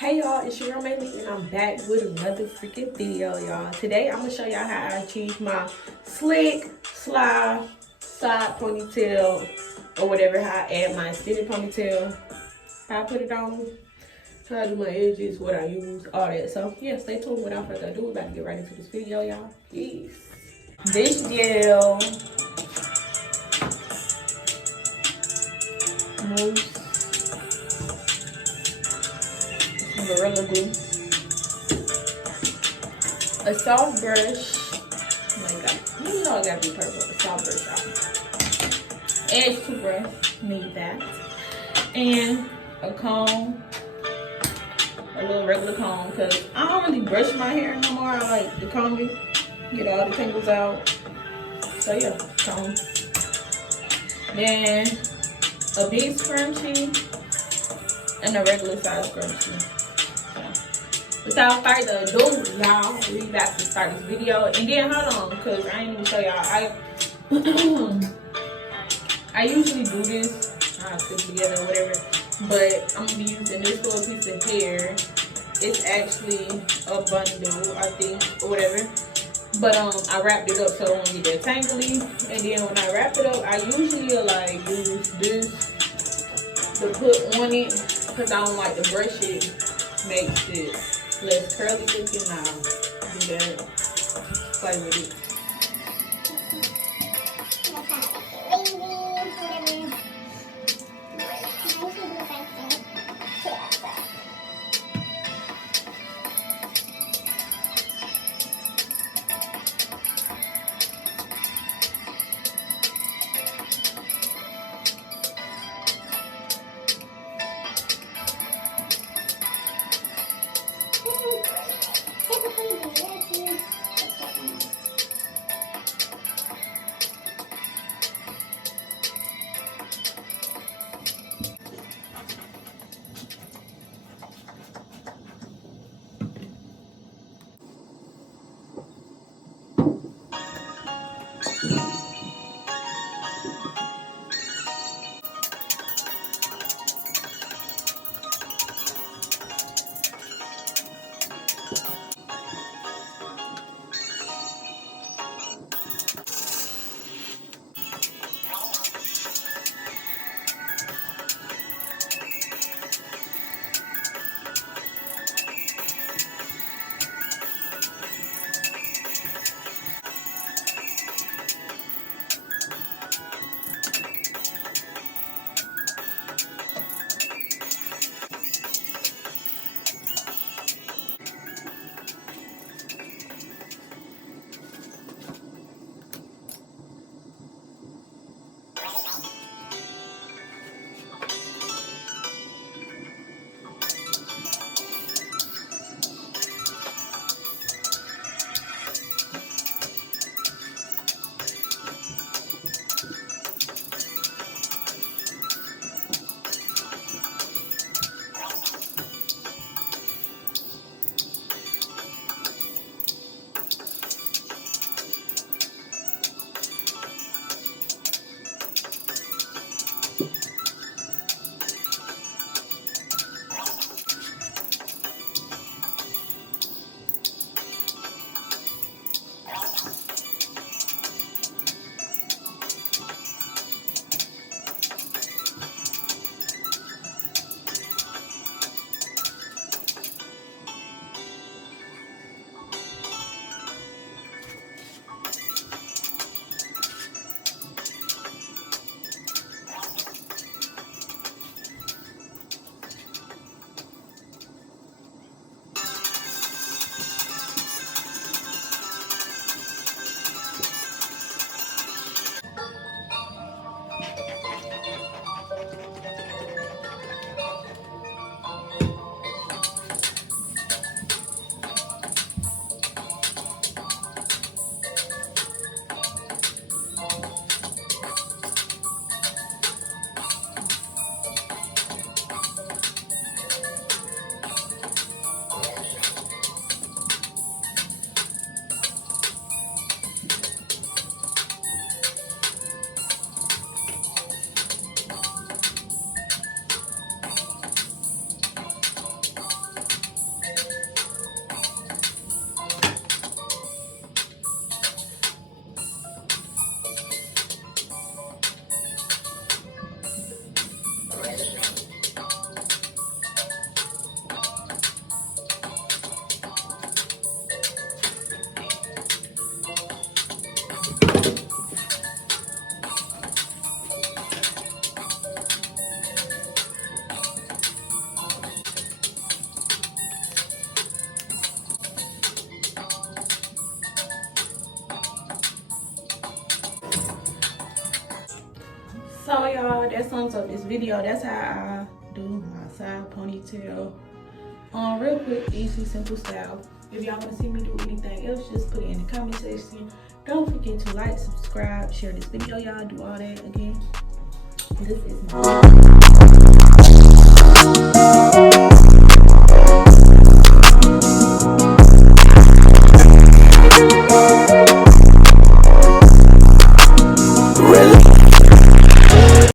Hey y'all, it's your girl Maylee and I'm back with another freaking video, y'all. Today I'm gonna show y'all how I achieve my slick, side ponytail or whatever, how I add my extended ponytail, how I put it on, how I do my edges, what I use, all that. So yeah, stay tuned. Without further ado, we're about to get right into this video, y'all. Peace. This gel mousse, some Gorilla Glue, a soft brush. You know I gotta be purple. A soft brush, y'all. Edge toothbrush, need that. And a comb, a little regular comb, because I don't really brush my hair no more. I like to comb it, get all the tangles out. So yeah, comb. Then a big scrunchie and a regular size scrunchie. Without further ado, y'all, we about to start this video. And then hold on, because I ain't even show y'all. I usually do this, I put it together or whatever, but I'm gonna be using this little piece of hair. It's actually a bundle, I think, or whatever. But I wrapped it up so it won't get that tangly. And then when I wrap it up, I usually like use this to put on it, because I don't like to brush it. Makes it less curly looking. Now do that. Play with it. y'all, that sums up this video. That's how I do my side ponytail. Real quick, easy, simple style. If y'all want to see me do anything else, just put it in the comment section. Don't forget to like, subscribe, share this video, y'all. Do all that again. This is my